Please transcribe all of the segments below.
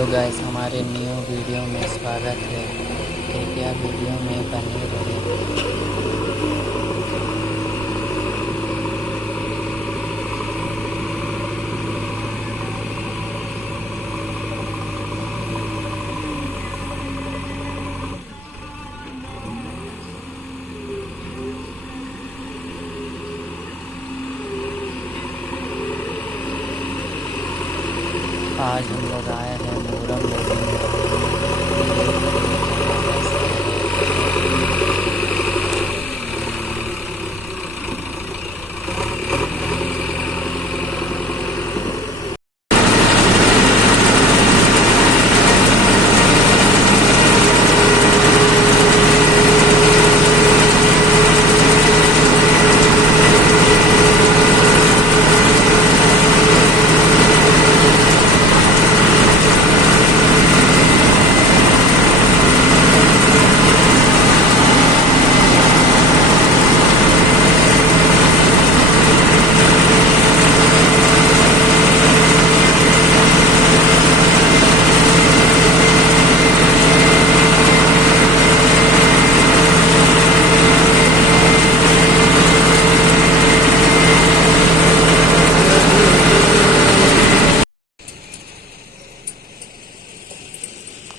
Hello guys, हमारे new video में स्वागत है। कृपया वीडियो में बने रहें। आज हम लोग आए हैं मूरम नदी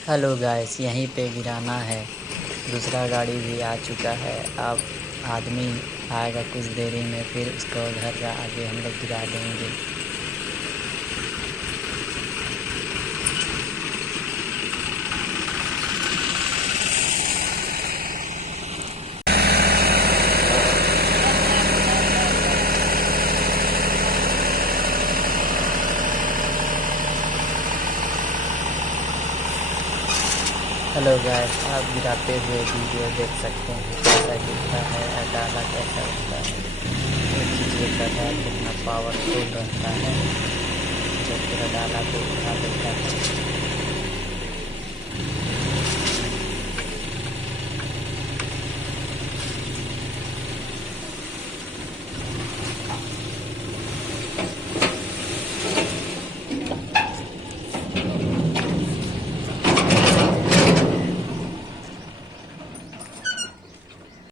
हेलो गाइस, यहीं पे गिराना है। दूसरा गाड़ी भी आ चुका है। अब आदमी आएगा कुछ देरी में, फिर उसको घर का आगे हम लोग गिरा देंगे। हेलो गाइस, आप गिराते हुए वीडियो देख सकते हैं कैसा गिरता है और डाला कैसा होता है। एक चीज़ ये करता है कितना पावरफुल रहता है, जो पूरा डाला को उठा देता है।